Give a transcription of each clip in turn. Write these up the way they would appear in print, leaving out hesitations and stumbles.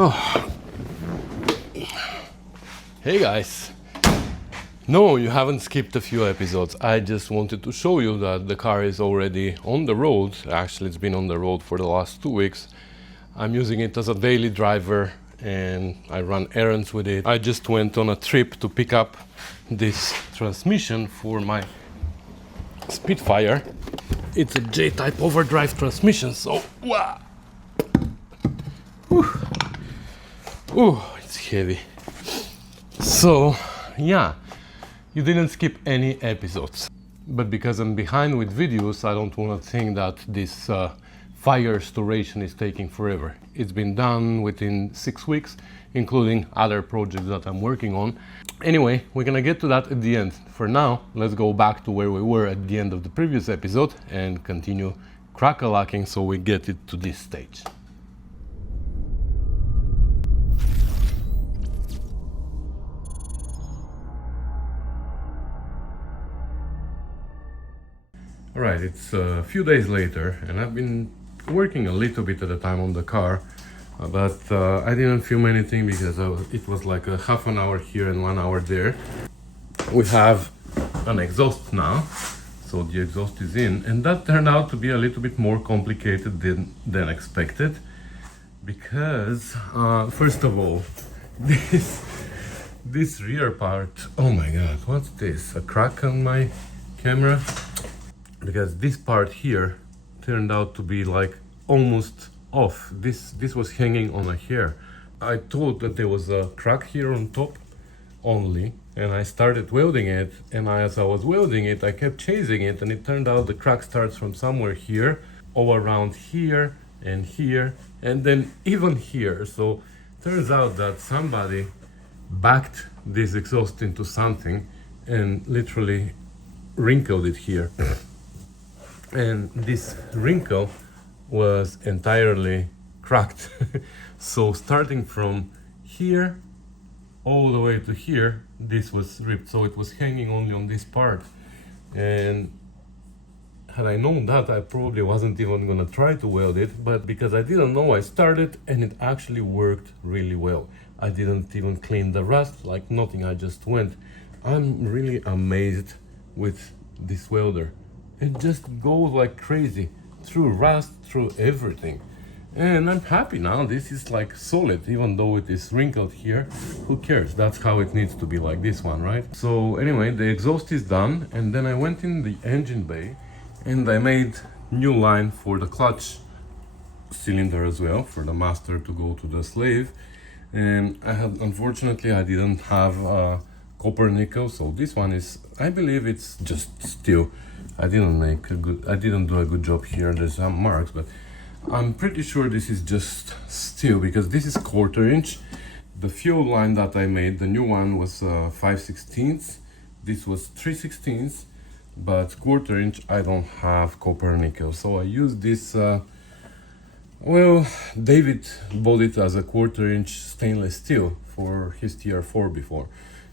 Oh. Hey guys. No, you haven't skipped a few episodes. I just wanted to show you that the car is already on the road. Actually, it's been on the road for the last 2 weeks. I'm using it as a daily driver and I run errands with it. I just went on a trip to pick up this transmission for my Spitfire. It's a J-type overdrive transmission, so wow. Ooh, it's heavy. So, yeah, you didn't skip any episodes. But because I'm behind with videos, I don't want to think that this FIREstoration is taking forever. It's been done within 6 weeks, including other projects that I'm working on. Anyway, we're gonna get to that at the end. For now, let's go back to where we were at the end of the previous episode and continue crack-a-lacking so we get it to this stage. Alright, it's a few days later and I've been working a little bit at a time on the car, but I didn't film anything because it was like a half an hour here and 1 hour there. We have an exhaust now, so the exhaust is in, and that turned out to be a little bit more complicated than expected because first of all, this rear part, oh my god, what's this? A crack on my camera? Because this part here turned out to be like almost off. This was hanging on a hair. I thought that there was a crack here on top only, and I started welding it, and as I was welding it I kept chasing it, and it turned out the crack starts from somewhere here, all around here, and then even here. So turns out that somebody backed this exhaust into something and literally wrinkled it here. And this wrinkle was entirely cracked. So starting from here all the way to here, this was ripped, so it was hanging only on this part. And had I known that, I probably wasn't even gonna try to weld it, but because I didn't know, I started and it actually worked really well. I didn't even clean the rust, like nothing, I just went. I'm really amazed with this welder. It just goes like crazy through rust, through everything. And I'm happy now. This is like solid, even though it is wrinkled here. Who cares? That's how it needs to be, like this one, right? So anyway, the exhaust is done, and then I went in the engine bay and I made new line for the clutch cylinder as well, for the master to go to the slave. And unfortunately I didn't have copper nickel, so this one is, I believe it's just steel. I didn't do a good job here. There's some marks, but I'm pretty sure this is just steel because this is 1/4 inch. The fuel line that I made, the new one, was 5/16. This was 3/16, but 1/4 inch I don't have copper nickel, so I used this. Well, David bought it as a 1/4 inch stainless steel for his TR4 before,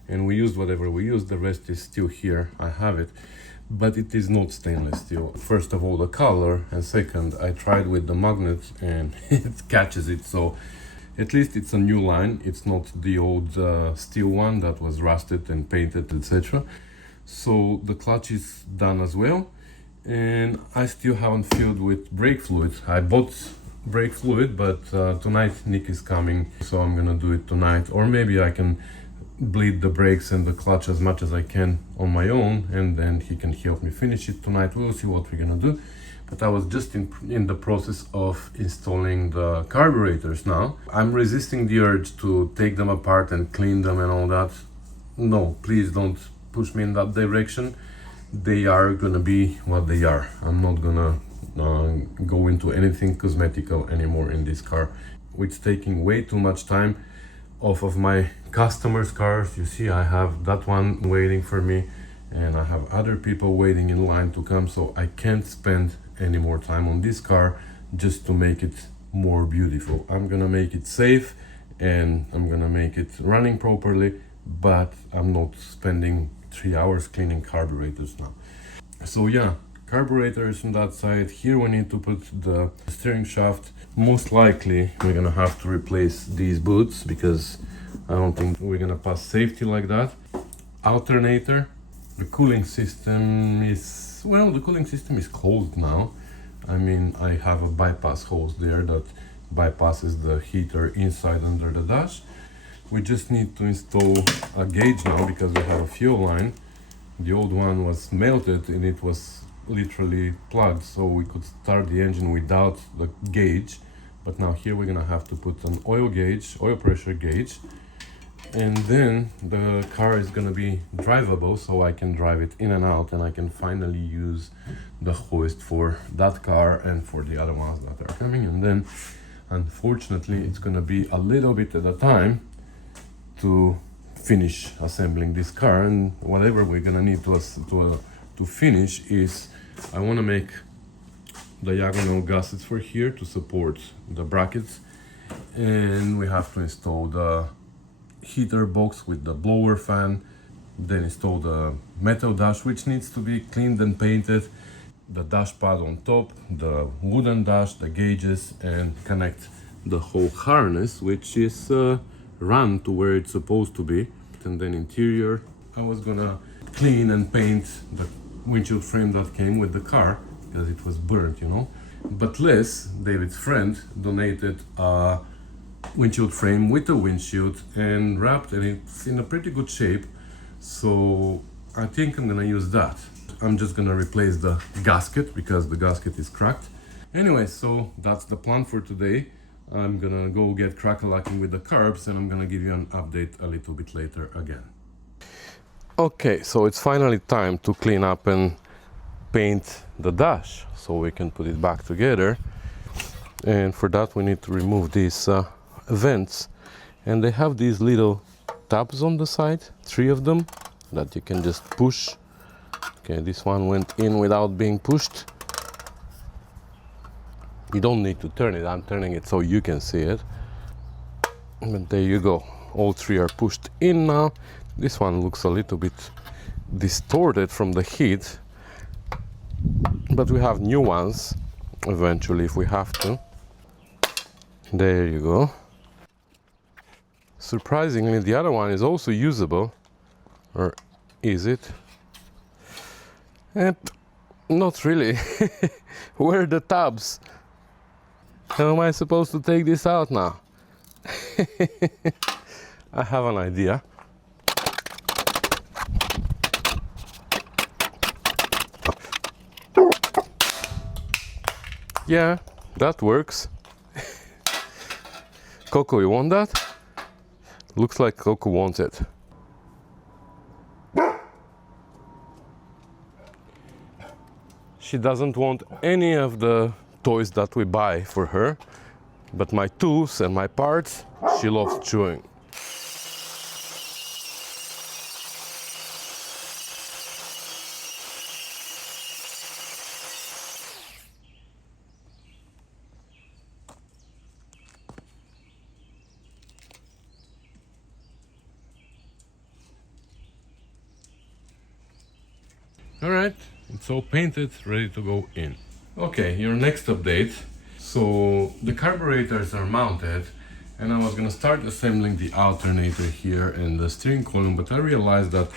and we used whatever we used. The rest is still here. I have it. But it is not stainless steel. First of all, the color, and second, I tried with the magnet and it catches it, so at least it's a new line. It's not the old steel one that was rusted and painted, etc. So the clutch is done as well, and I still haven't filled with brake fluid. I bought brake fluid, but tonight Nick is coming, so I'm gonna do it tonight, or maybe I can bleed the brakes and the clutch as much as I can on my own, and then he can help me finish it tonight. We'll see what we're gonna do. But I was just in the process of installing the carburetors now. I'm resisting the urge to take them apart and clean them and all that. No, please don't push me in that direction. They are gonna be what they are. I'm not gonna go into anything cosmetical anymore in this car. It's taking way too much time off of my customers' cars. You see, I have that one waiting for me, and I have other people waiting in line to come, so I can't spend any more time on this car just to make it more beautiful. I'm gonna make it safe and I'm gonna make it running properly, but I'm not spending 3 hours cleaning carburetors now. So yeah, carburetor is on that side. Here we need to put the steering shaft. Most likely we're gonna have to replace these boots because I don't think we're gonna pass safety like that. Alternator. The cooling system is, well, the cooling system is closed now. I mean, I have a bypass hose there that bypasses the heater inside under the dash. We just need to install a gauge now because we have a fuel line. The old one was melted and it was literally plugged, so we could start the engine without the gauge. But now here we're gonna have to put an oil gauge, oil pressure gauge, and then the car is gonna be drivable, so I can drive it in and out, and I can finally use the hoist for that car and for the other ones that are coming. And then unfortunately it's gonna be a little bit at a time to finish assembling this car, and whatever we're gonna need to finish is I want to make diagonal gussets for here to support the brackets, and we have to install the heater box with the blower fan, then install the metal dash which needs to be cleaned and painted, the dash pad on top, the wooden dash, the gauges, and connect the whole harness which is run to where it's supposed to be. And then interior, I was gonna clean and paint the windshield frame that came with the car because it was burnt, you know. But Les, David's friend, donated a windshield frame with a windshield and wrapped, and it's in a pretty good shape, so I think I'm gonna use that. I'm just gonna replace the gasket because the gasket is cracked. Anyway, so that's the plan for today. I'm gonna go get crack-a-lacking with the curbs, and I'm gonna give you an update a little bit later again. Okay, so it's finally time to clean up and paint the dash so we can put it back together. And for that we need to remove these vents, and they have these little tabs on the side, 3 of them, that you can just push. Okay, this one went in without being pushed. You don't need to turn it, I'm turning it so you can see it. And there you go, all 3 are pushed in now. This one looks a little bit distorted from the heat, but we have new ones eventually if we have to. There you go. Surprisingly, the other one is also usable, or is it? And not really. Where are the tabs? How am I supposed to take this out now? I have an idea. Yeah, that works. Coco, you want that? Looks like Coco wants it. She doesn't want any of the toys that we buy for her, but my tools and my parts, she loves chewing. Alright, it's all painted, ready to go in. Okay, your next update. So the carburetors are mounted, and I was gonna start assembling the alternator here and the steering column, but I realized that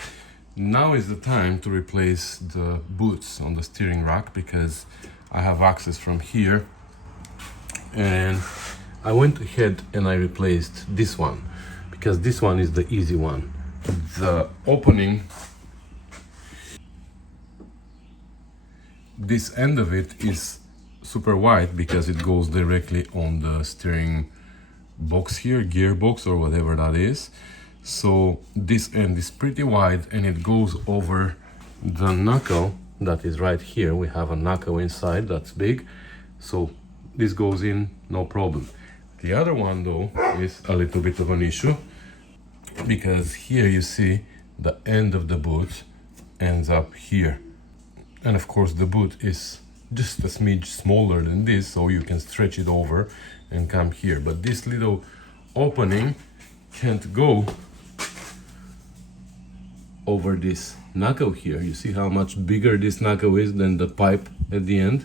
now is the time to replace the boots on the steering rack because I have access from here. And I went ahead and I replaced this one because this one is the easy one. The opening, this end of it is super wide because it goes directly on the steering box here, gearbox or whatever that is. So this end is pretty wide and it goes over the knuckle that is right here. We have a knuckle inside that's big, so this goes in no problem. The other one though is a little bit of an issue because here you see the end of the boot ends up here. And of course the boot is just a smidge smaller than this, so you can stretch it over and come here. But this little opening can't go over this knuckle here. You see how much bigger this knuckle is than the pipe at the end?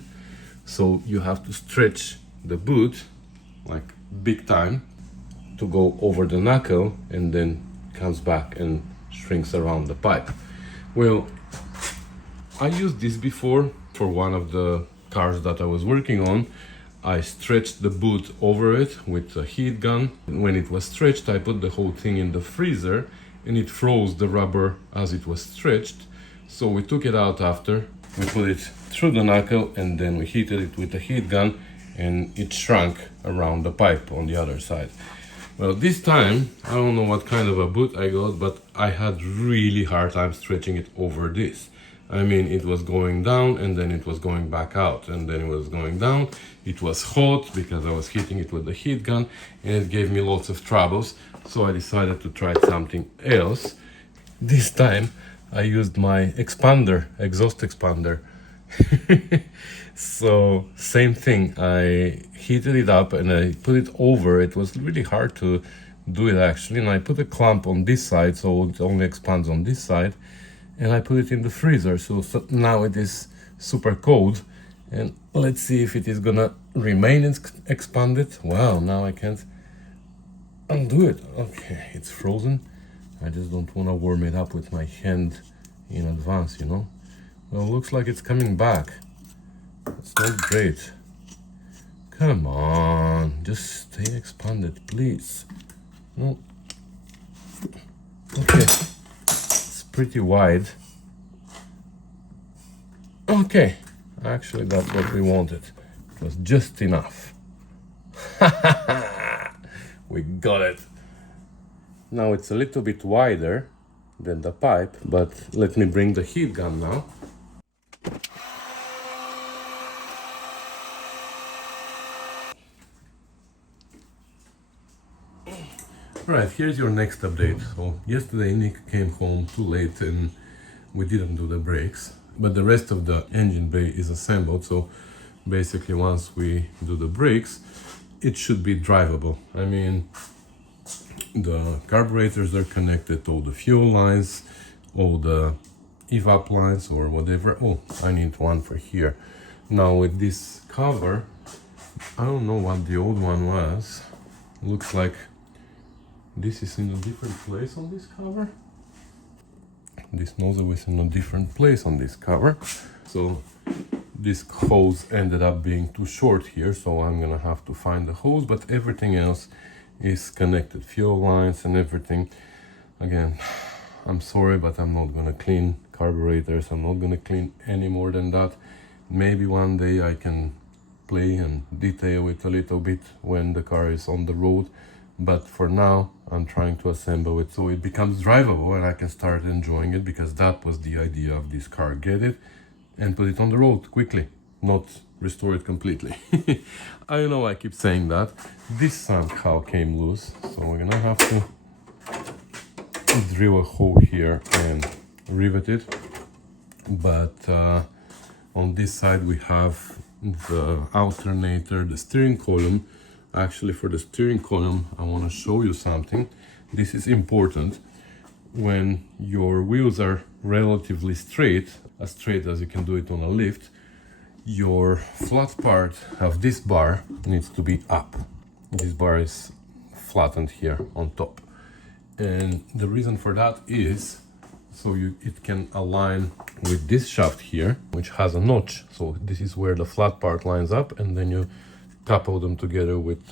So you have to stretch the boot like big time to go over the knuckle, and then comes back and shrinks around the pipe. Well, I used this before for one of the cars that I was working on. I stretched the boot over it with a heat gun. When it was stretched, I put the whole thing in the freezer, and it froze the rubber as it was stretched. So we took it out after, we put it through the knuckle, and then we heated it with a heat gun, and it shrunk around the pipe on the other side. Well, this time, I don't know what kind of a boot I got, but I had really hard time stretching it over this. I mean, it was going down, and then it was going back out, and then it was going down. It was hot because I was heating it with the heat gun, and it gave me lots of troubles. So I decided to try something else. This time I used my expander, exhaust expander. So same thing, I heated it up and I put it over. It was really hard to do it actually, and I put a clamp on this side so it only expands on this side, and I put it in the freezer. So now it is super cold, and let's see if it is gonna remain expanded. Wow, now I can't undo it. Okay, it's frozen. I just don't want to warm it up with my hand in advance, you know. Well, looks like it's coming back. It's not great. Come on, just stay expanded, please. No. Okay, it's pretty wide. Okay, actually that's what we wanted. It was just enough. We got it. Now it's a little bit wider than the pipe, but let me bring the heat gun now. Right, here's your next update. So yesterday Nick came home too late and we didn't do the brakes, but the rest of the engine bay is assembled. So basically once we do the brakes, it should be drivable. I mean, the carburetors are connected, all the fuel lines, all the evap lines or whatever. Oh, I need one for here. Now with this cover, I don't know what the old one was. Looks like this is in a different place on this cover. This nozzle is in a different place on this cover. So this hose ended up being too short here, so I'm gonna have to find the hose, but everything else is connected, fuel lines and everything. Again, I'm sorry, but I'm not gonna clean carburetors. I'm not gonna clean any more than that. Maybe one day I can play and detail it a little bit when the car is on the road, but for now I'm trying to assemble it so it becomes drivable and I can start enjoying it, because that was the idea of this car. Get it and put it on the road quickly, not restore it completely. I know I keep saying that. This somehow came loose, so we're gonna have to drill a hole here and rivet it. But on this side we have the alternator, the steering column. Actually, for the steering column, I want to show you something. This is important. When your wheels are relatively straight, as straight as you can do it on a lift, your flat part of this bar needs to be up. This bar is flattened here on top. And the reason for that is so it can align with this shaft here, which has a notch. So this is where the flat part lines up, and then you couple them together with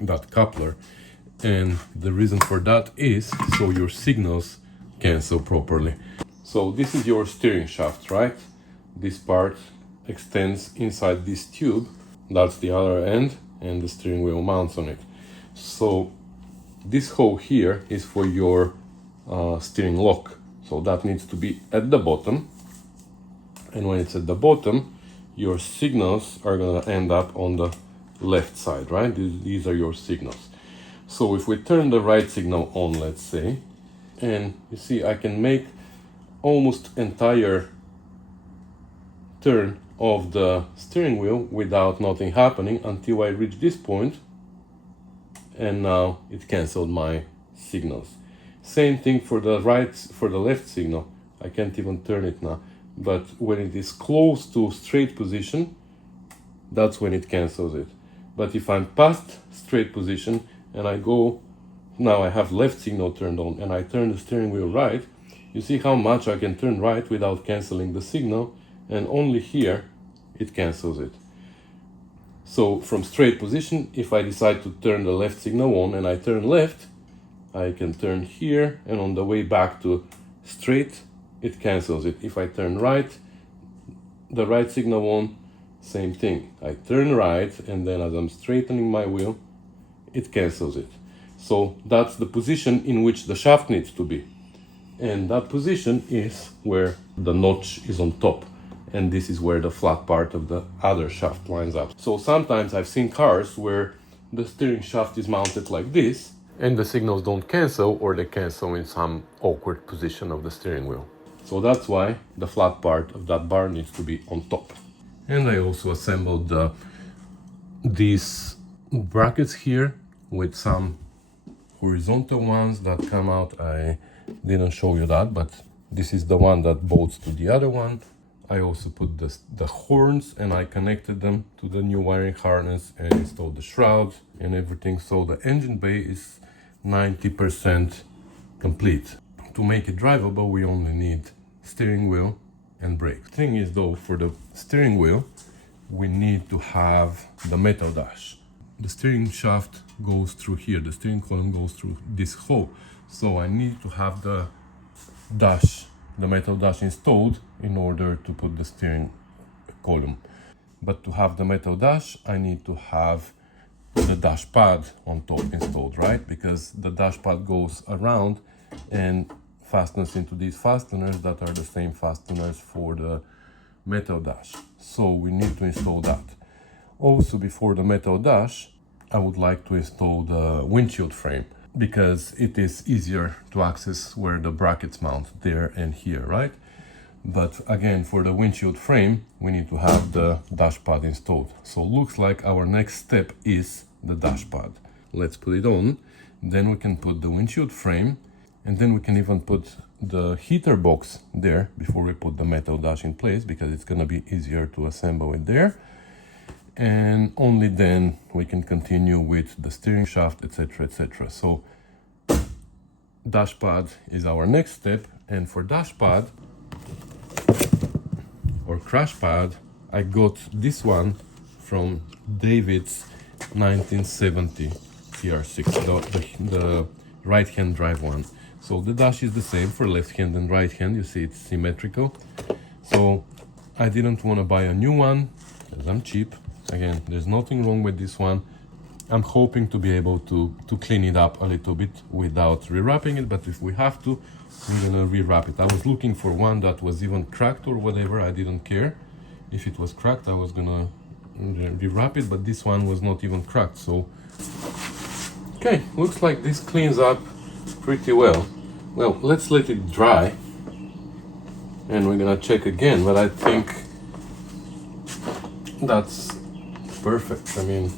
that coupler. And the reason for that is so your signals cancel properly. So this is your steering shaft, right? This part extends inside this tube. That's the other end, and the steering wheel mounts on it. So this hole here is for your steering lock. So that needs to be at the bottom. And when it's at the bottom, your signals are gonna end up on the left side, right? These are your signals. So if we turn the right signal on, let's say, and you see I can make almost entire turn of the steering wheel without nothing happening until I reach this point, and now it canceled my signals. Same thing for the right, for the left signal. I can't even turn it now. But when it is close to straight position, that's when it cancels it. But if I'm past straight position and I go, now I have left signal turned on and I turn the steering wheel right, you see how much I can turn right without canceling the signal, and only here it cancels it. So from straight position, if I decide to turn the left signal on and I turn left, I can turn here, and on the way back to straight, it cancels it. If I turn right, the right signal on, same thing. I turn right, and then as I'm straightening my wheel, it cancels it. So that's the position in which the shaft needs to be. And that position is where the notch is on top. And this is where the flat part of the other shaft lines up. So sometimes I've seen cars where the steering shaft is mounted like this, and the signals don't cancel, or they cancel in some awkward position of the steering wheel. So that's why the flat part of that bar needs to be on top. And I also assembled these brackets here with some horizontal ones that come out. I didn't show you that, but this is the one that bolts to the other one. I also put the horns, and I connected them to the new wiring harness and installed the shrouds and everything. So the engine bay is 90% complete. To make it drivable, we only need steering wheel and brakes. Thing is though, for the steering wheel, we need to have the metal dash. The steering shaft goes through here, the steering column goes through this hole. So I need to have the dash, the metal dash installed in order to put the steering column. But to have the metal dash, I need to have the dash pad on top installed, right? Because the dash pad goes around and fastens into these fasteners that are the same fasteners for the metal dash. So we need to install that. Also, before the metal dash, I would like to install the windshield frame, because it is easier to access where the brackets mount, there and here, right? But again, for the windshield frame, we need to have the dash pad installed. So looks like our next step is the dash pad. Let's put it on, then we can put the windshield frame, and then we can even put the heater box there before we put the metal dash in place, because it's gonna be easier to assemble it there. And only then we can continue with the steering shaft, etc, etc. So dash pad is our next step, and for dash pad or crash pad, I got this one from David's 1970 TR6, the right hand drive one. So the dash is the same for left hand and right hand, you see it's symmetrical. So I didn't want to buy a new one because I'm cheap. Again, there's nothing wrong with this one. I'm hoping to be able to clean it up a little bit without rewrapping it, but if we have to, we're gonna rewrap it. I was looking for one that was even cracked or whatever. I didn't care if it was cracked, I was gonna rewrap it, but this one was not even cracked. So okay, looks like this cleans up pretty well. Well, let's let it dry and we're gonna check again, but I think that's perfect. I mean,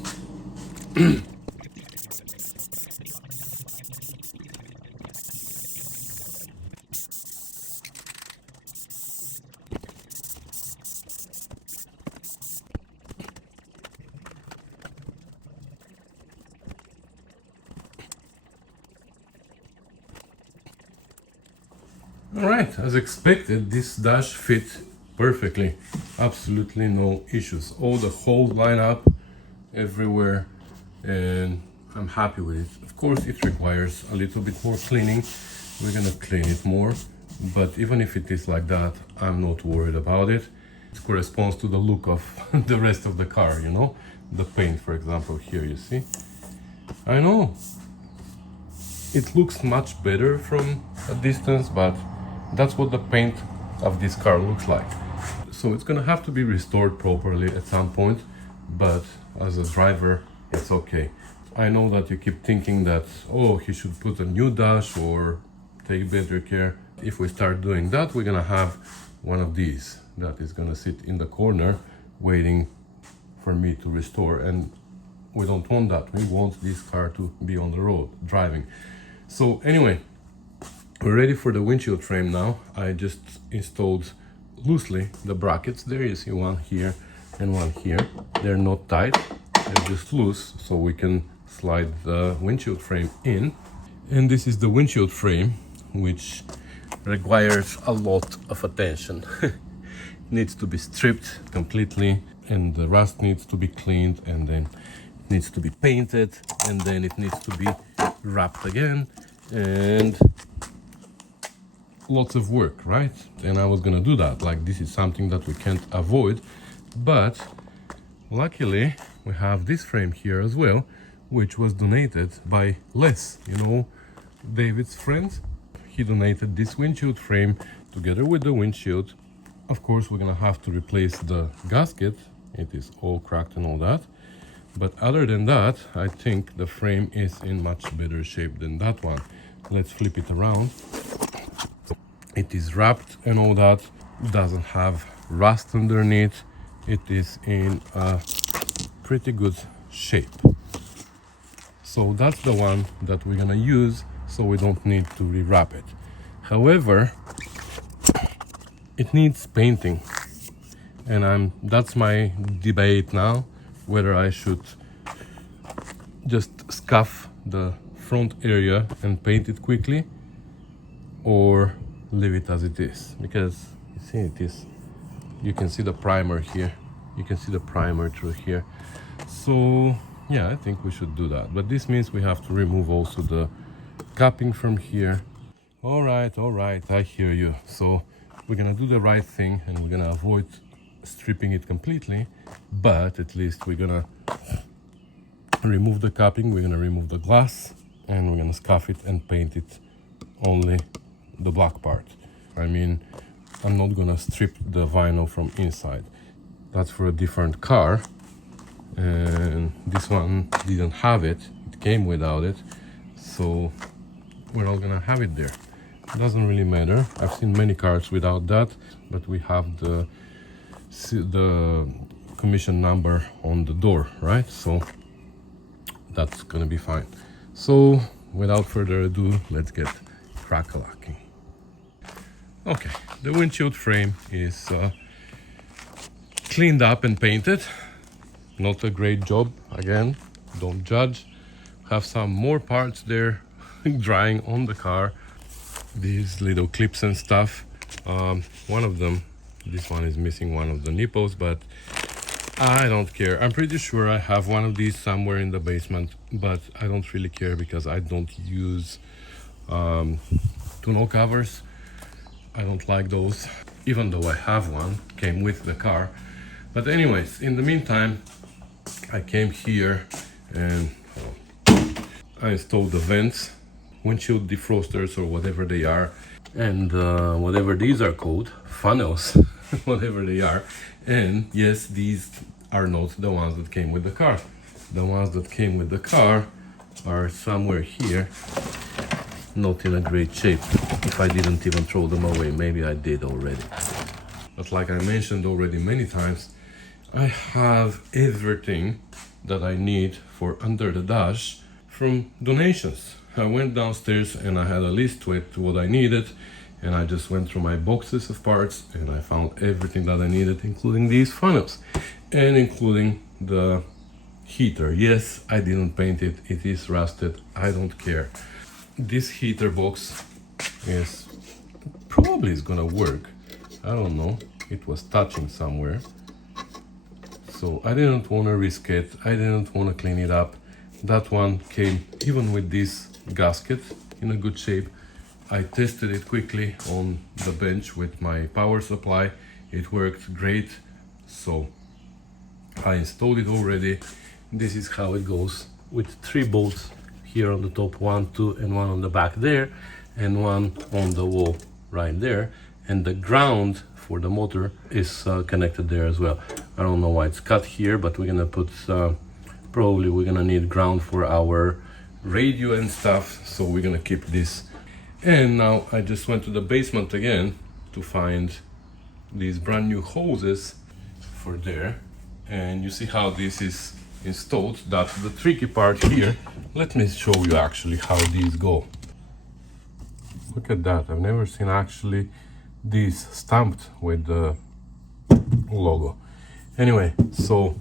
all right, as expected, this dash fit perfectly. Absolutely no issues. All the holes line up everywhere and I'm happy with it. Of course, it requires a little bit more cleaning. We're gonna clean it more, but even if it is like that, I'm not worried about it. It corresponds to the look of the rest of the car, you know? The paint, for example, here, you see? I know it looks much better from a distance, but that's what the paint of this car looks like. So it's gonna have to be restored properly at some point, but as a driver, it's okay. I know that you keep thinking that, oh, he should put a new dash or take better care. If we start doing that, we're gonna have one of these that is gonna sit in the corner waiting for me to restore, and we don't want that. We want this car to be on the road driving. So anyway, We're ready for the windshield frame now. I just installed loosely the brackets. There you see one here and one here. They're not tight, they're just loose, so we can slide the windshield frame in. And this is the windshield frame, which requires a lot of attention. It needs to be stripped completely, and the rust needs to be cleaned, and then it needs to be painted, and then it needs to be wrapped again, and lots of work, right? And I was gonna do that, like this is something that we can't avoid, but luckily we have this frame here as well, which was donated by Les, you know, David's friend. He donated this windshield frame together with the windshield. Of course, we're gonna have to replace the gasket. It is all cracked and all that, but other than that, I think the frame is in much better shape than that one. Let's flip it around. It is wrapped and all that, doesn't have rust underneath. It is in a pretty good shape. So that's the one that we're gonna use, so we don't need to rewrap it. However, it needs painting, and that's my debate now, whether I should just scuff the front area and paint it quickly, or leave it as it is, because you see it is, you can see the primer here, you can see the primer through here. So yeah, I think we should do that, but this means we have to remove also the capping from here. All right, I hear you. So we're gonna do the right thing, and we're gonna avoid stripping it completely, but at least we're gonna remove the capping, we're gonna remove the glass, and we're gonna scuff it and paint it only the black part. I mean, I'm not gonna strip the vinyl from inside. That's for a different car, and this one didn't have it, it came without it, so we're not gonna have it there. It doesn't really matter. I've seen many cars without that, but we have the commission number on the door, right? So that's gonna be fine. So without further ado, let's get crack-a-lacking. Okay, the windshield frame is cleaned up and painted. Not a great job, again, don't judge. Have some more parts there drying on the car. These little clips and stuff. One of them, this one is missing one of the nipples, but I don't care. I'm pretty sure I have one of these somewhere in the basement, but I don't really care because I don't use tonneau covers. I don't like those, even though I have one, came with the car. But anyways, in the meantime, I came here and I installed the vents, windshield defrosters or whatever they are, and whatever these are called, funnels, whatever they are. And yes, these are not the ones that came with the car. The ones that came with the car are somewhere here, not in a great shape. If I didn't even throw them away, maybe I did already. But like I mentioned already many times, I have everything that I need for under the dash from donations. I went downstairs and I had a list with what I needed, and I just went through my boxes of parts and I found everything that I needed, including these funnels and including the heater. Yes, I didn't paint it, it is rusted, I don't care. This heater box is probably gonna work. I don't know, it was touching somewhere, so I didn't want to risk it. I didn't want to clean it up. That one came even with this gasket in a good shape. I tested it quickly on the bench with my power supply. It worked great, so I installed it already. This is how it goes, with 3 bolts here on the top, 1, 2, and 1 on the back there, and 1 on the wall right there. And the ground for the motor is connected there as well. I don't know why it's cut here, but we're gonna put probably we're gonna need ground for our radio and stuff, so we're gonna keep this. And now I just went to the basement again to find these brand new hoses for there, and you see how this is installed. That's the tricky part here. Let me show you actually how these go. Look at that. I've never seen actually these stamped with the logo. Anyway, so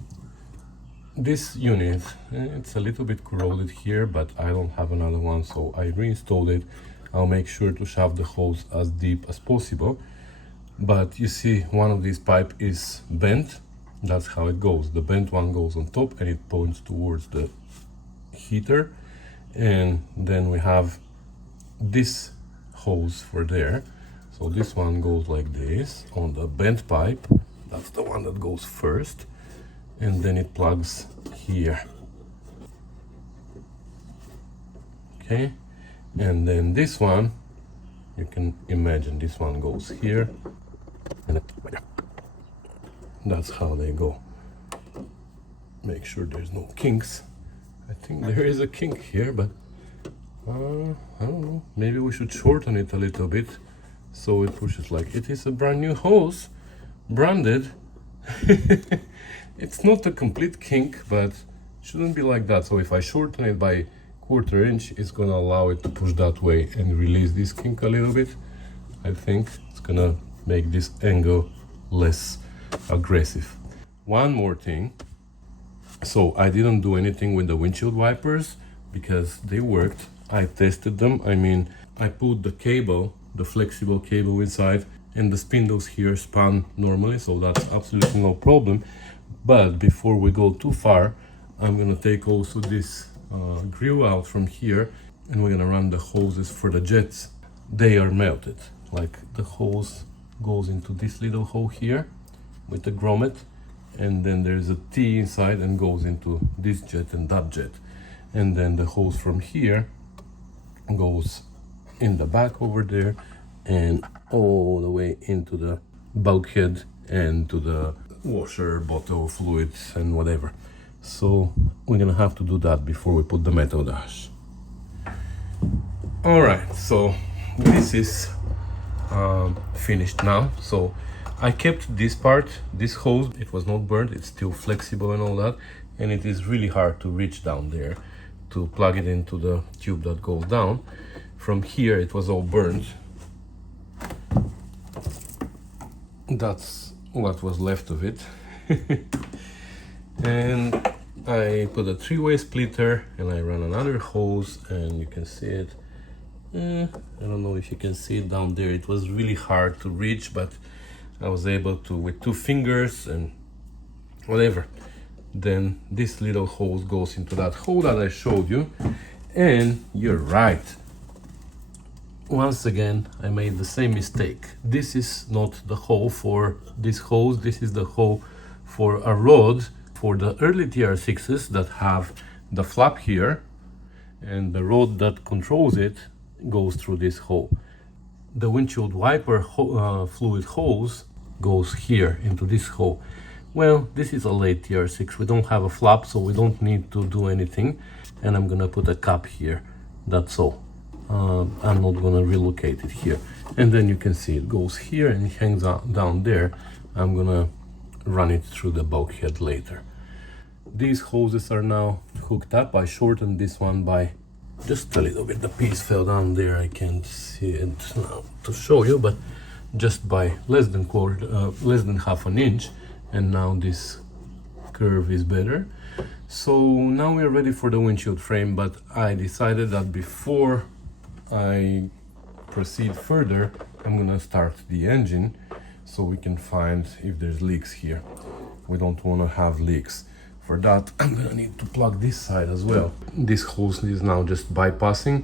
this unit, it's a little bit corroded here, but I don't have another one, so I reinstalled it. I'll make sure to shove the hose as deep as possible. But you see, one of these pipe is bent. That's how it goes. The bent one goes on top and it points towards the heater. And then we have this hose for there. So this one goes like this on the bent pipe. That's the one that goes first. And then it plugs here. Okay. And then this one, you can imagine this one goes here. And that's how they go. Make sure there's no kinks. I think there is a kink here, but I don't know. Maybe we should shorten it a little bit so it pushes like it is a brand new hose, branded. It's not a complete kink, but it shouldn't be like that. So if I shorten it by 1/4 inch, it's gonna allow it to push that way and release this kink a little bit. I think it's gonna make this angle less aggressive. One more thing. So I didn't do anything with the windshield wipers because they worked. I tested them. I mean, I put the cable, the flexible cable inside, and the spindles here span normally, so that's absolutely no problem. But before we go too far, I'm gonna take also this grill out from here, and we're gonna run the hoses for the jets. They are melted. Like the hose goes into this little hole here with the grommet, and then there's a T inside and goes into this jet and that jet. And then the hose from here goes in the back over there and all the way into the bulkhead and to the washer, bottle, fluids and whatever. So we're gonna have to do that before we put the metal dash. All right, so this is finished now. So I kept this part, this hose, it was not burnt, it's still flexible and all that, and it is really hard to reach down there to plug it into the tube that goes down. From here it was all burnt. That's what was left of it. And I put a 3-way splitter and I run another hose, and you can see it. I don't know if you can see it down there. It was really hard to reach, but I was able to with 2 fingers and whatever. Then this little hose goes into that hole that I showed you. And you're right. Once again, I made the same mistake. This is not the hole for this hose. This is the hole for a rod for the early TR6s that have the flap here, and the rod that controls it goes through this hole. The windshield wiper fluid hose goes here into this hole. Well, this is a late TR6. We don't have a flap, so we don't need to do anything. And I'm gonna put a cap here. That's all. I'm not gonna relocate it here. And then you can see it goes here and it hangs out down there. I'm gonna run it through the bulkhead later. These hoses are now hooked up. I shortened this one by just a little bit. The piece fell down there. I can't see it now to show you, but just by less than half an inch. And now this curve is better. So now we're ready for the windshield frame, but I decided that before I proceed further, I'm gonna start the engine so we can find if there's leaks here. We don't want to have leaks. For that, I'm gonna need to plug this side as well. This hose is now just bypassing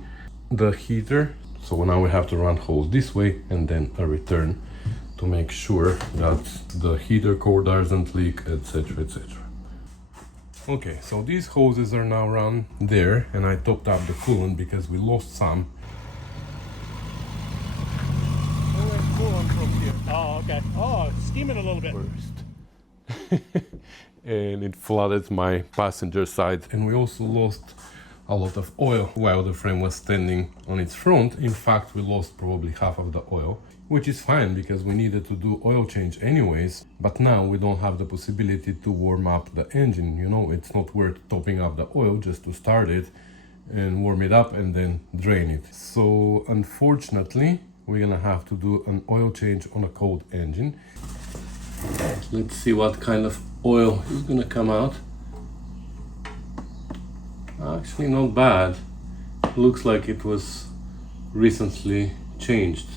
the heater. So now we have to run hose this way and then a return to make sure that the heater core doesn't leak, etc, etc. Okay, so these hoses are now run there, and I topped up the coolant because we lost some. Coolant from here. Oh, okay. Oh, it's steaming a little bit. First. And it flooded my passenger side, and we also lost a lot of oil while the frame was standing on its front. In fact, we lost probably half of the oil, which is fine because we needed to do oil change anyways. But now we don't have the possibility to warm up the engine. You know, it's not worth topping up the oil just to start it and warm it up and then drain it. So unfortunately, we're gonna have to do an oil change on a cold engine. Let's see what kind of oil is gonna come out. Actually not bad. Looks like it was recently changed,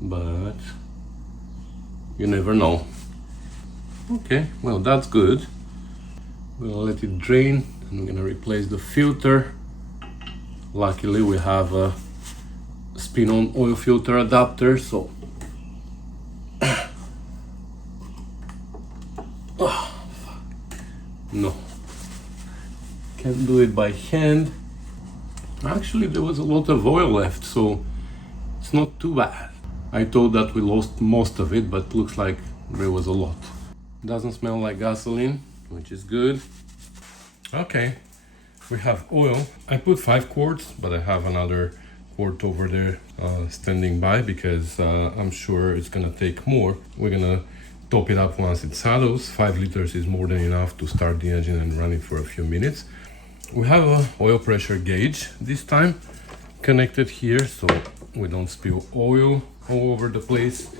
but you never know. Okay, well, that's good. We'll let it drain. I'm gonna replace the filter. Luckily we have a spin-on oil filter adapter, so no, can't do it by hand. Actually, there was a lot of oil left, so it's not too bad. I thought that we lost most of it, but looks like there was a lot. Doesn't smell like gasoline, which is good. Okay, we have oil. I put 5 quarts, but I have another quart over there standing by because I'm sure it's gonna take more. We're gonna top it up once it settles. 5 liters is more than enough to start the engine and run it for a few minutes. We have a oil pressure gauge this time connected here, so we don't spill oil all over the place.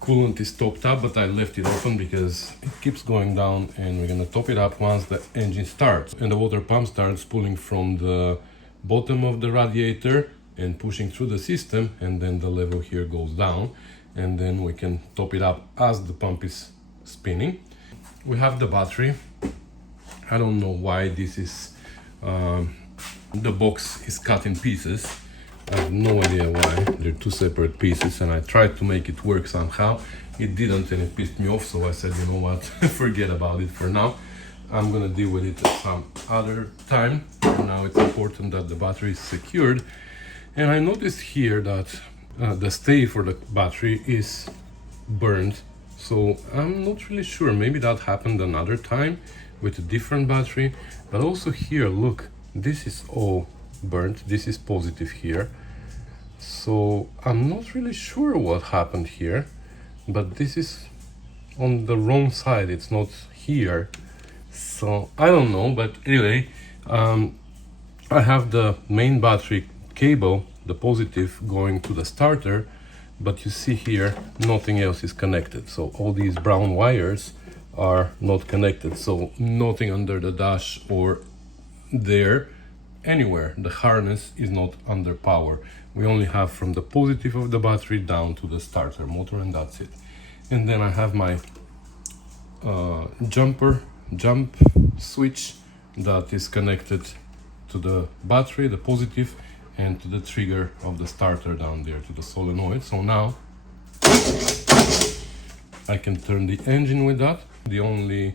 Coolant is topped up, but I left it open because it keeps going down, and we're gonna top it up once the engine starts. And the water pump starts pulling from the bottom of the radiator and pushing through the system, and then the level here goes down, and then we can top it up as the pump is spinning. We have the battery. I don't know why this is the box is cut in pieces. I have no idea why. They're 2 separate pieces, and I tried to make it work somehow. It didn't, and it pissed me off, so I said, you know what, forget about it for now. I'm gonna deal with it at some other time. For now it's important that the battery is secured. And I noticed here that the stay for the battery is burned, so I'm not really sure. Maybe that happened another time with a different battery. But also here, look, this is all burnt. This is positive here, so I'm not really sure what happened here, but this is on the wrong side, it's not here, so I don't know. But anyway, I have the main battery cable, the positive, going to the starter, but you see here nothing else is connected, so all these brown wires are not connected, so nothing under the dash or there anywhere. The harness is not under power. We only have from the positive of the battery down to the starter motor, and that's it. And then I have my jump switch that is connected to the battery, the positive, and to the trigger of the starter down there, to the solenoid. So now I can turn the engine with that. The only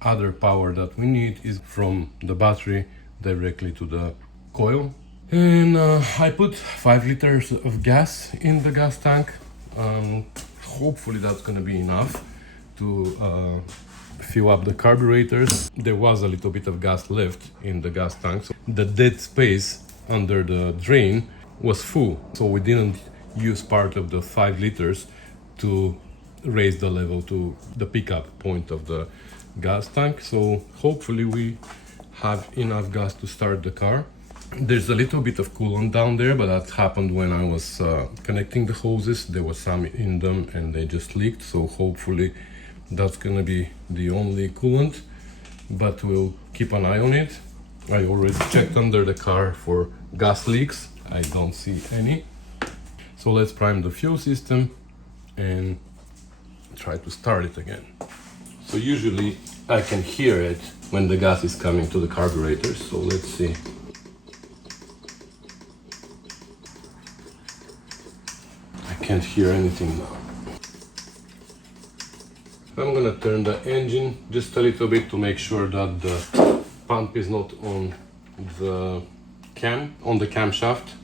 other power that we need is from the battery directly to the coil. And I put 5 liters of gas in the gas tank. Hopefully that's gonna be enough to fill up the carburetors. There was a little bit of gas left in the gas tank, so the dead space under the drain was full, so we didn't use part of the 5 liters to raise the level to the pickup point of the gas tank. So hopefully we have enough gas to start the car. There's a little bit of coolant down there, but that happened when I was connecting the hoses. There was some in them and they just leaked, so hopefully that's gonna be the only coolant, but we'll keep an eye on it. I already checked under the car for gas leaks. I don't see any. So let's prime the fuel system and try to start it again. So usually I can hear it when the gas is coming to the carburetor, so let's see. I can't hear anything now. I'm gonna turn the engine just a little bit to make sure that the pump is not on the camshaft.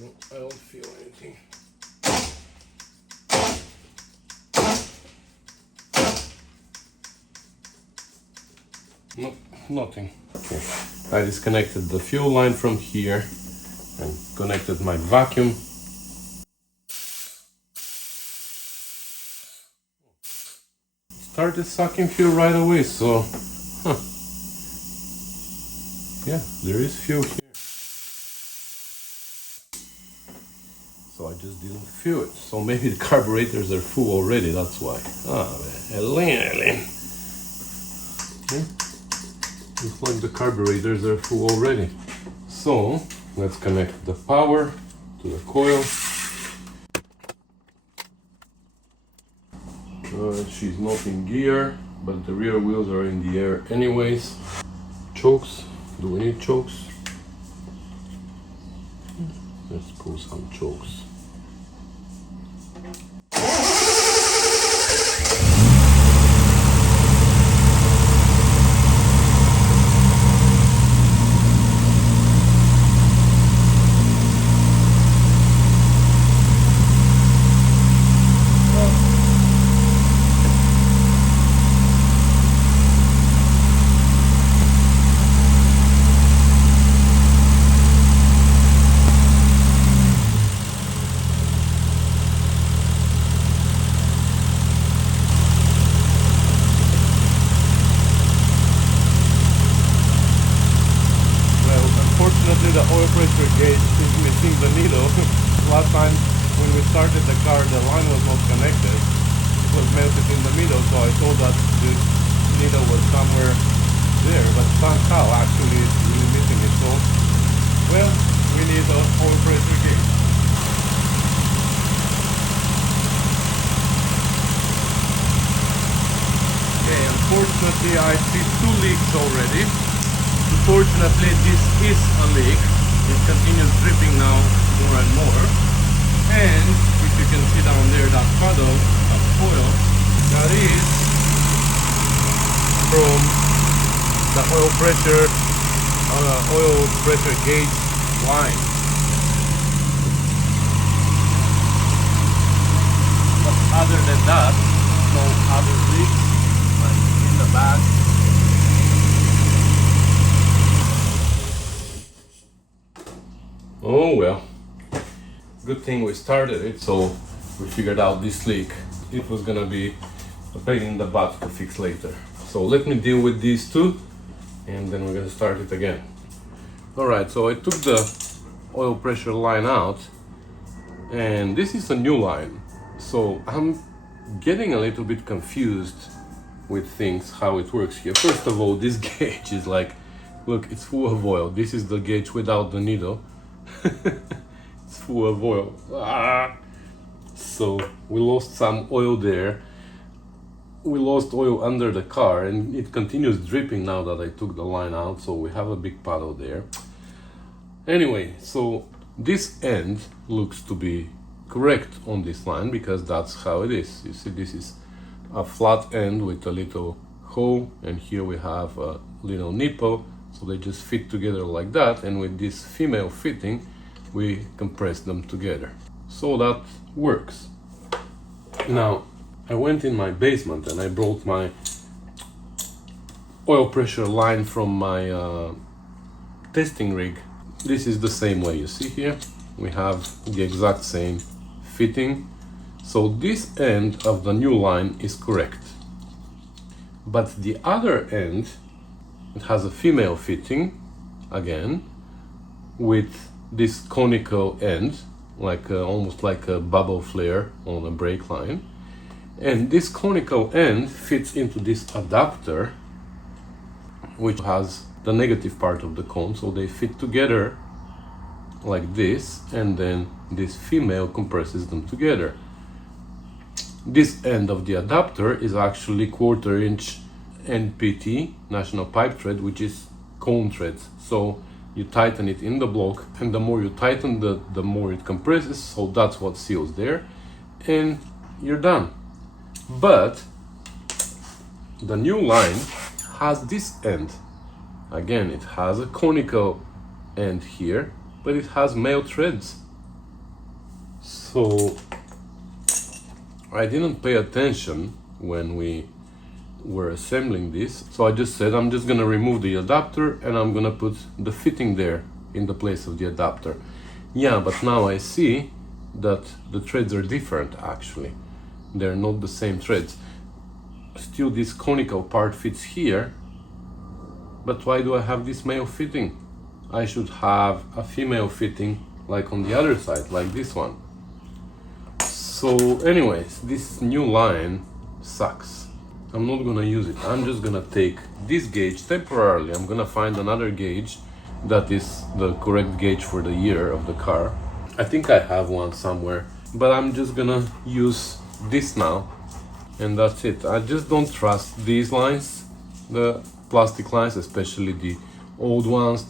No, I don't feel anything. No, nothing. Okay. I disconnected the fuel line from here and connected my vacuum. started sucking fuel right away, so yeah, there is fuel here. So I just didn't fill it. So maybe the carburetors are full already, that's why. Ah, Elin. Okay. Looks like the carburetors are full already. So let's connect the power to the coil. She's not in gear, but the rear wheels are in the air anyways. Chokes. Do we need chokes? Let's pull some chokes. Unfortunately, the oil pressure gauge is missing the needle. Last time when we started the car, the line was not connected. It was melted in the middle, so I thought that the needle was somewhere there, but somehow actually it's really missing it. So, well, we need an oil pressure gauge. Okay, unfortunately I see 2 leaks already. Unfortunately, this is a leak. It continues dripping now more and more. And if you can see down there, that puddle of oil, that is from the oil pressure gauge line. But other than that, no other leaks like in the back. Oh well, good thing we started it, so we figured out this leak. It was gonna be a pain in the butt to fix later. So let me deal with these two and then we're gonna start it again. Alright, so I took the oil pressure line out and this is a new line. So I'm getting a little bit confused with things, how it works here. First of all, this gauge is like, look, it's full of oil. This is the gauge without the needle. It's full of oil. So we lost some oil there. We lost oil under the car and it continues dripping now that I took the line out, so we have a big puddle there. Anyway, so this end looks to be correct on this line because that's how it is. You see, this is a flat end with a little hole, and here we have a little nipple, so they just fit together like that, and with this female fitting we compress them together. So that works. Now I went in my basement and I brought my oil pressure line from my testing rig. This is the same way. You see here we have the exact same fitting, so this end of the new line is correct, but the other end, it has a female fitting again with this conical end, like almost like a bubble flare on a brake line, and this conical end fits into this adapter which has the negative part of the cone, so they fit together like this, and then this female compresses them together. This end of the adapter is actually 1/4 inch NPT, National Pipe Thread, which is cone thread. So you tighten it in the block, and the more you tighten, the more it compresses, so that's what seals there, and you're done. But the new line has this end. Again, it has a conical end here, but it has male threads. So I didn't pay attention when we were assembling this, so I just said I'm just gonna remove the adapter and I'm gonna put the fitting there in the place of the adapter. Yeah, but now I see that the threads are different actually. They're not the same threads. still this conical part fits here, but why do I have this male fitting? I should have a female fitting like on the other side, like this one. So anyways, this new line sucks. I'm not gonna use it. I'm just gonna take this gauge temporarily. I'm gonna find another gauge that is the correct gauge for the year of the car. I think I have one somewhere, but I'm just gonna use this now, and that's it. I just don't trust these lines, the plastic lines, especially the old ones.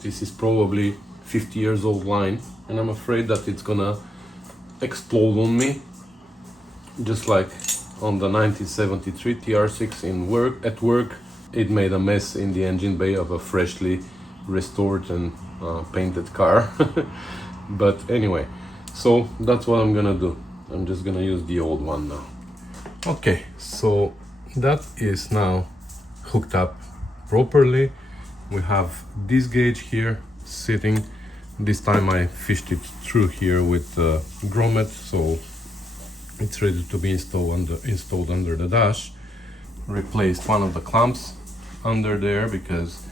This is probably 50 years old line, and I'm afraid that it's gonna explode on me, just like on the 1973 TR6 at work. It made a mess in the engine bay of a freshly restored and painted car. But anyway, so that's what I'm gonna do. I'm just gonna use the old one now. Okay, so that is now hooked up properly. We have this gauge here sitting. This time I fished it through here with the grommet, so it's ready to be installed under the dash. Replaced one of the clamps under there because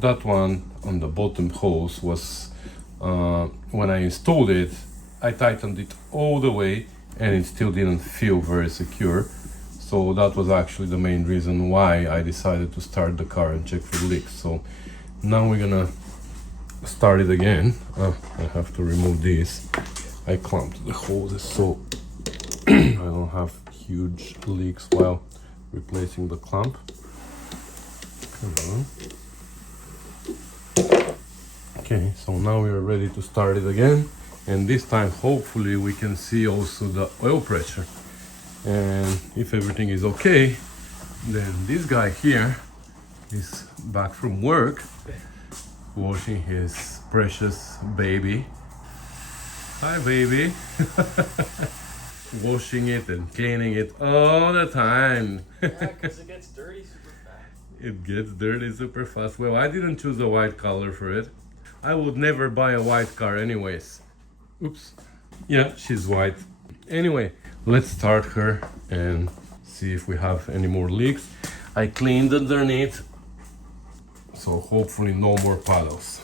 that one on the bottom hose was, when I installed it, I tightened it all the way and it still didn't feel very secure. So that was actually the main reason why I decided to start the car and check for leaks. So now we're gonna start it again. I have to remove this. I clamped the hoses so I don't have huge leaks while replacing the clamp. Come on. Okay, so now we are ready to start it again, and this time hopefully we can see also the oil pressure. And if everything is okay, then this guy here is back from work washing his precious baby. Hi baby. Washing it and cleaning it all the time. Yeah, because it gets dirty super fast. It gets dirty super fast. Well, I didn't choose a white color for it. I would never buy a white car anyways. Oops. Yeah, she's white. Anyway, let's start her and see if we have any more leaks. I cleaned underneath, so hopefully no more puddles.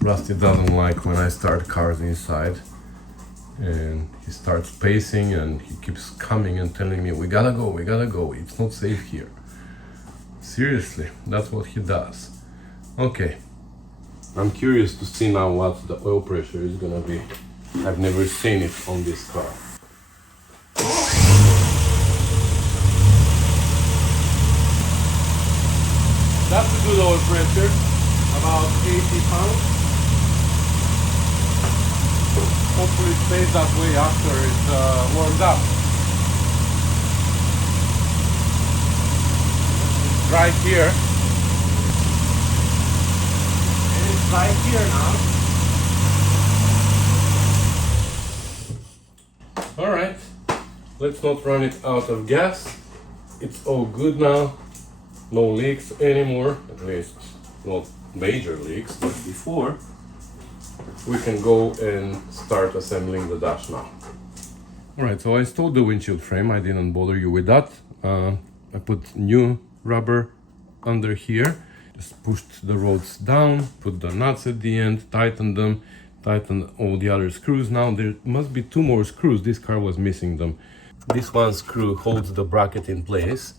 Rusty doesn't like when I start cars inside, and he starts pacing and he keeps coming and telling me, we gotta go, it's not safe here. Seriously, that's what he does. Okay, I'm curious to see now what the oil pressure is gonna be. I've never seen it on this car. That's a good oil pressure, about 80 pounds. Hopefully it stays that way after it's warmed up. It's dry here. And it's dry here now. Alright, let's not run it out of gas. It's all good now. No leaks anymore, at least not major leaks, but before. We can go and start assembling the dash now. Alright, so I installed the windshield frame. I didn't bother you with that. I put new rubber under here. Just pushed the rods down, put the nuts at the end, tightened them, tightened all the other screws. Now there must be 2 more screws. This car was missing them. This one screw holds the bracket in place.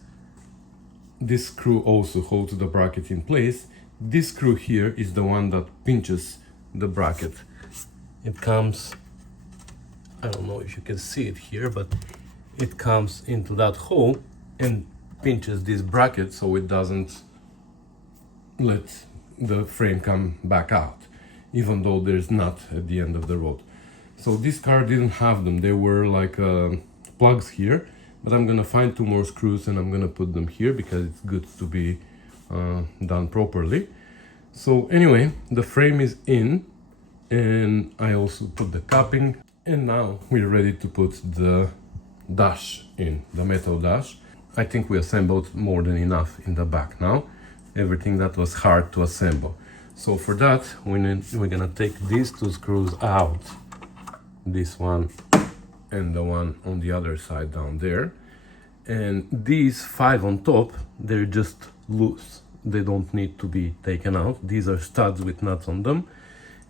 This screw also holds the bracket in place. This screw here is the one that pinches the bracket. It comes, I don't know if you can see it here, but it comes into that hole and pinches this bracket so it doesn't let the frame come back out, even though there's nut at the end of the rod. So this car didn't have them. They were like plugs here, but I'm gonna find 2 more screws and I'm gonna put them here because it's good to be done properly. So anyway, the frame is in, and I also put the capping, and now we're ready to put the dash in, the metal dash. I think we assembled more than enough in the back now, everything that was hard to assemble. So for that, we're gonna take these 2 screws out, this one and the one on the other side down there, And these 5 on top, they're just loose. They don't need to be taken out. These are studs with nuts on them.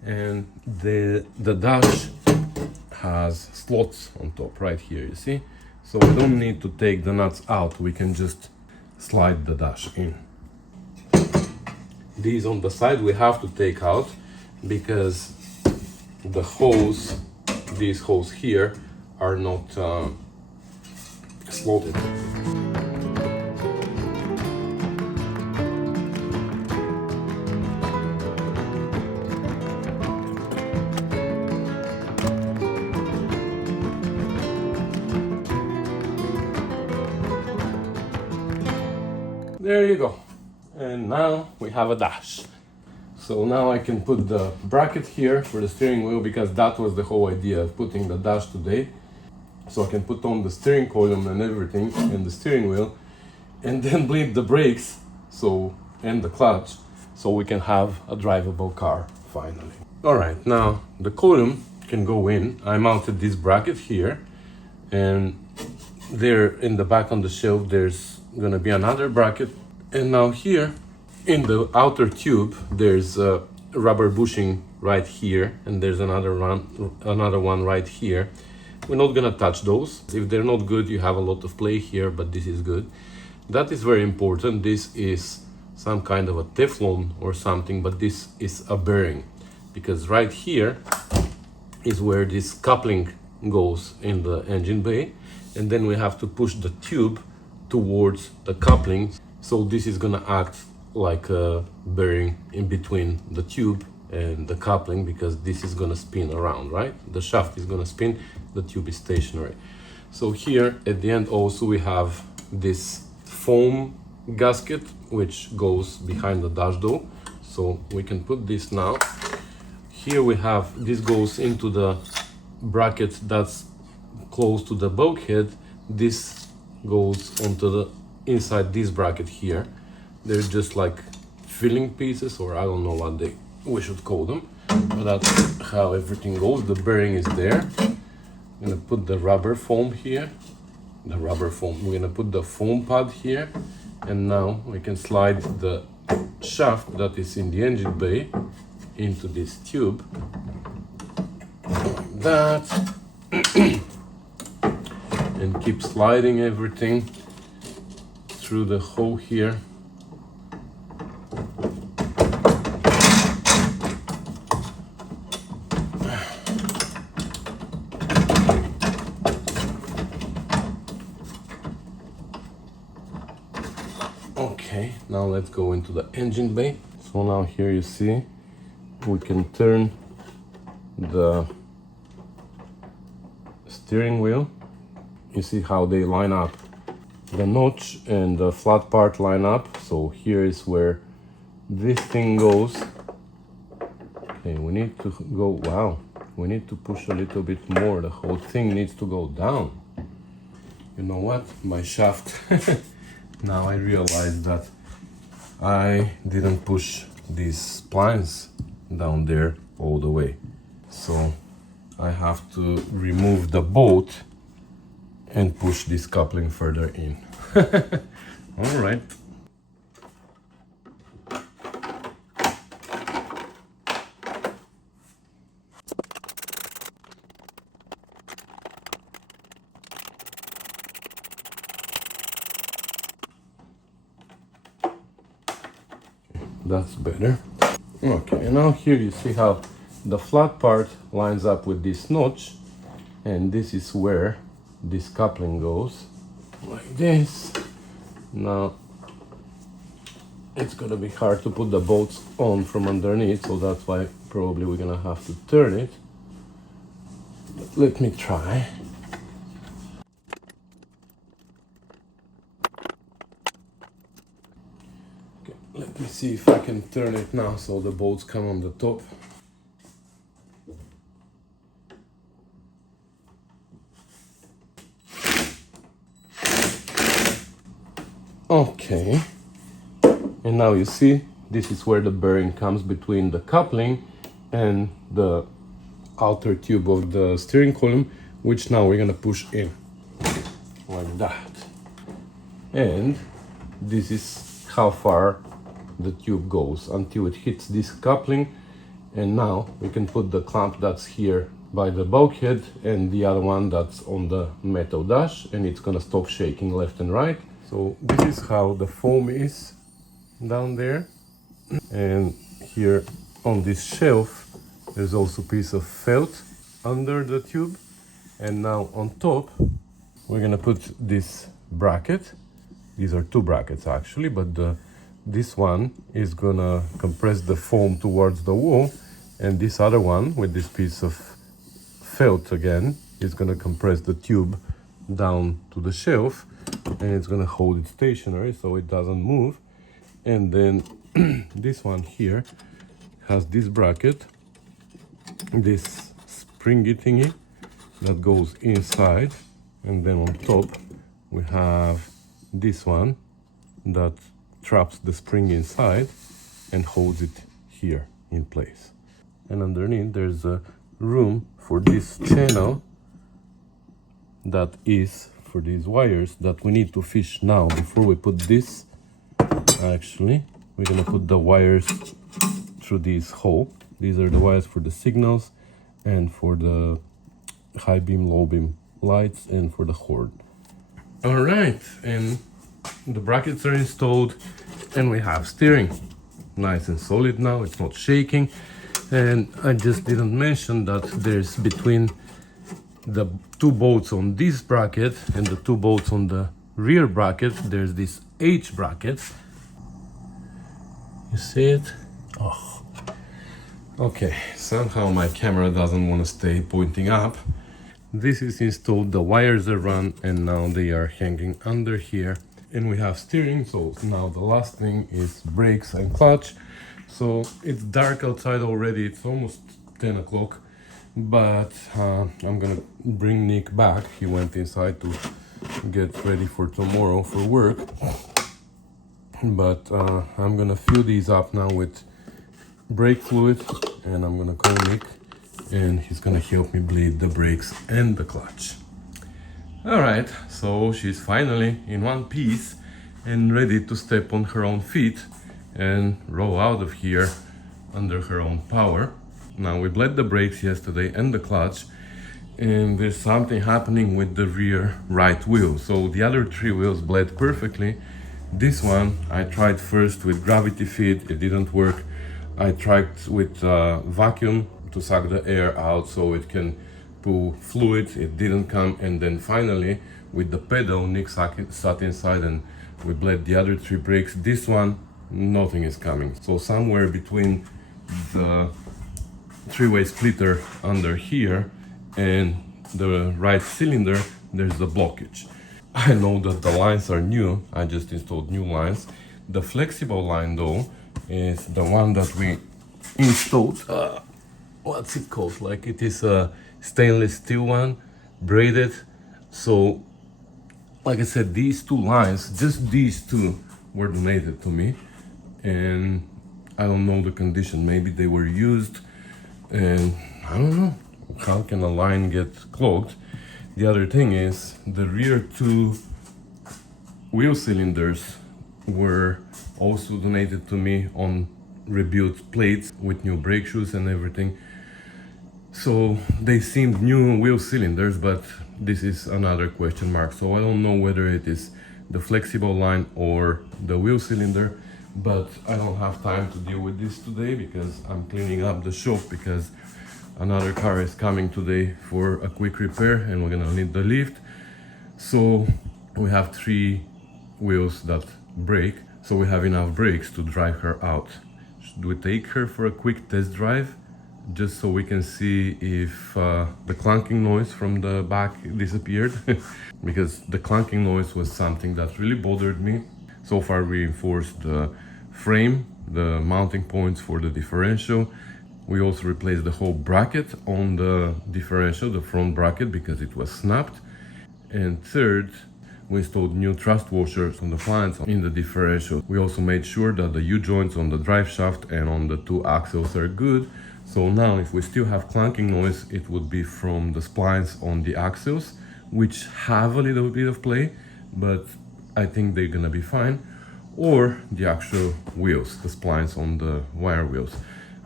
And the dash has slots on top right here, you see? So we don't need to take the nuts out. We can just slide the dash in. These on the side we have to take out because the hose, these holes here, are not slotted. There you go. And now we have a dash. So now I can put the bracket here for the steering wheel, because that was the whole idea of putting the dash today. So I can put on the steering column and everything and the steering wheel, and then bleed the brakes and the clutch, so we can have a drivable car finally. Alright, now the column can go in. I mounted this bracket here, and there in the back on the shelf there's gonna be another bracket. And now here in the outer tube there's a rubber bushing right here, and there's another one right here. We're not gonna touch those. If they're not good, you have a lot of play here, but this is good. That is very important. This is some kind of a Teflon or something, but this is a bearing, because right here is where this coupling goes in the engine bay, and then we have to push the tube towards the coupling. So this is gonna act like a bearing in between the tube and the coupling, because this is gonna spin around, right? The shaft is gonna spin, the tube is stationary. So here at the end also we have this foam gasket which goes behind the dash door. So we can put this now. Here we have, this goes into the bracket that's close to the bulkhead. This goes onto the inside this bracket here. They're just like filling pieces, or I don't know what we should call them, but that's how everything goes. The bearing is there. I'm gonna put the rubber foam here. We're gonna put the foam pad here, and now we can slide the shaft that is in the engine bay into this tube, like that, and keep sliding everything through the hole here. Okay, now let's go into the engine bay. So now here you see we can turn the steering wheel. You see how they line up. The notch and the flat part line up. So here is where this thing goes. Okay, we need to go, wow, we need to push a little bit more. The whole thing needs to go down. You know what? My shaft. Now I realize that I didn't push these splines down there all the way. So I have to remove the bolt and push this coupling further in. All right. That's better. Okay, and now here you see how the flat part lines up with this notch, and this is where this coupling goes, like this. Now it's gonna be hard to put the bolts on from underneath, so that's why probably we're gonna have to turn it. But let me try. Let me see if I can turn it now so the bolts come on the top. Okay, and now you see this is where the bearing comes between the coupling and the outer tube of the steering column, which now we're gonna push in like that. and this is how far the tube goes until it hits this coupling. And now we can put the clamp that's here by the bulkhead and the other one that's on the metal dash, and it's gonna stop shaking left and right. So this is how the foam is down there. And here on this shelf there's also a piece of felt under the tube. And now on top we're gonna put this bracket. These are two brackets actually, but this one is gonna compress the foam towards the wall, and this other one with this piece of felt again is gonna compress the tube down to the shelf, and it's gonna hold it stationary so it doesn't move. And then this one here has this bracket, this springy thingy that goes inside, and then on top we have this one that traps the spring inside and holds it here in place. And underneath there's a room for this channel that is for these wires that we need to fish now. Before we put this, actually we're gonna put the wires through this hole. These are the wires for the signals and for the high beam, low beam lights, and for the horn. All right, and the brackets are installed, and we have steering. Nice and solid now, it's not shaking. And I just didn't mention that there's between the two bolts on this bracket and the two bolts on the rear bracket, there's this H bracket. You see it? Oh. Okay, somehow my camera doesn't want to stay pointing up. This is installed, the wires are run, and now they are hanging under here. And we have steering, so now the last thing is brakes and clutch. So it's dark outside already, it's almost 10 o'clock, but I'm gonna bring Nick back. He went inside to get ready for tomorrow for work. But I'm gonna fill these up now with brake fluid, and I'm gonna call Nick, and he's gonna help me bleed the brakes and the clutch. All right, so she's finally in one piece and ready to step on her own feet and roll out of here under her own power. Now we bled the brakes yesterday and the clutch, and there's something happening with the rear right wheel. So the other three wheels bled perfectly. This one I tried first with gravity feed, it didn't work. I tried with vacuum to suck the air out so it can pull fluid, it didn't come. And then finally with the pedal, Nick sat inside and we bled the other three brakes. This one, nothing is coming. So somewhere between the three-way splitter under here and the right cylinder, there's the blockage. I know that the lines are new, I just installed new lines. The flexible line though is the one that we installed. What's it called? Like, it is a stainless steel one, braided. So like I said, these two lines, just these two, were donated to me, and I don't know the condition. Maybe they were used, and I don't know how can a line get clogged. The other thing is the rear two wheel cylinders were also donated to me on rebuilt plates with new brake shoes and everything. So they seemed new wheel cylinders, but this is another question mark. So I don't know whether it is the flexible line or the wheel cylinder, but I don't have time to deal with this today because I'm cleaning up the shop, because another car is coming today for a quick repair and we're gonna need the lift. So we have three wheels that brake, so we have enough brakes to drive her out. Should we take her for a quick test drive just so we can see if the clunking noise from the back disappeared? Because the clunking noise was something that really bothered me. So far we reinforced the frame, the mounting points for the differential. We also replaced the whole bracket on the differential, the front bracket, because it was snapped. And third, we installed new thrust washers on the flanges in the differential. We also made sure that the U-joints on the drive shaft and on the two axles are good. So now if we still have clunking noise, it would be from the splines on the axles, which have a little bit of play, but I think they're gonna be fine, or the actual wheels, the splines on the wire wheels.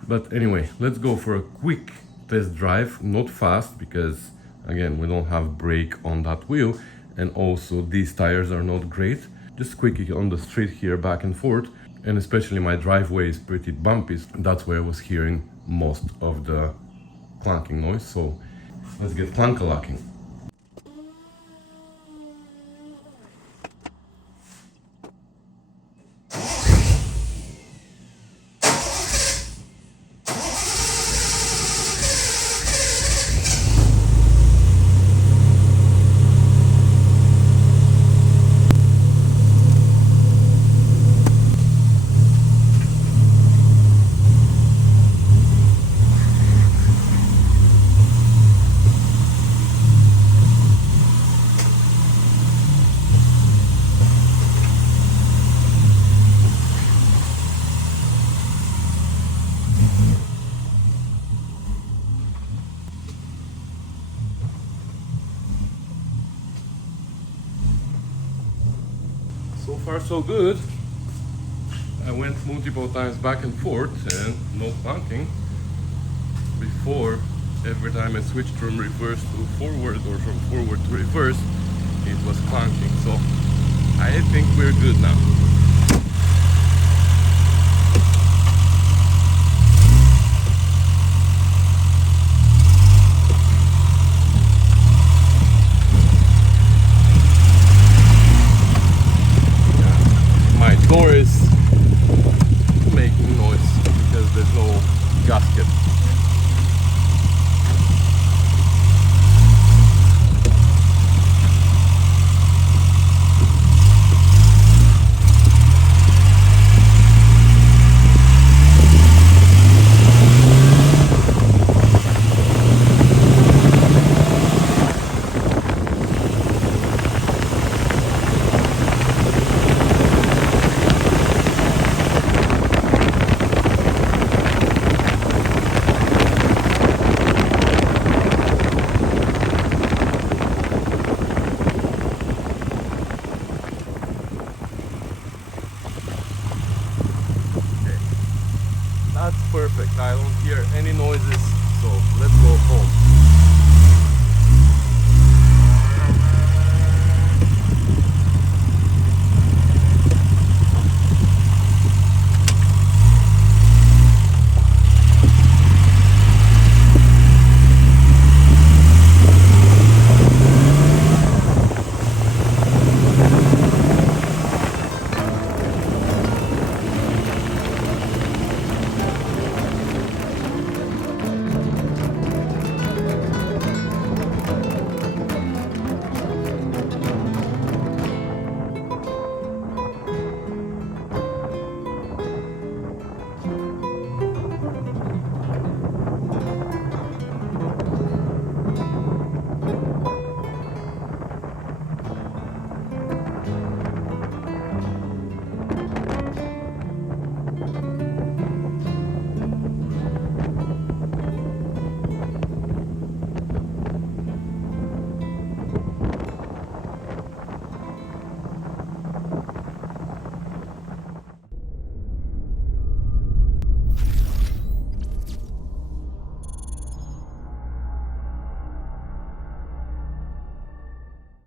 But anyway, let's go for a quick test drive, not fast, because again, we don't have brake on that wheel, and also these tires are not great. Just quickly on the street here, back and forth, and especially my driveway is pretty bumpy. That's where I was hearing most of the clunking noise. So let's get clank-a-locking. So far so good. I went multiple times back and forth and no clunking. Before, every time I switched from reverse to forward or from forward to reverse, it was clunking. So I think we're good now. My door is making noise because there's no gasket. That's perfect. I don't hear any noises, so let's go home.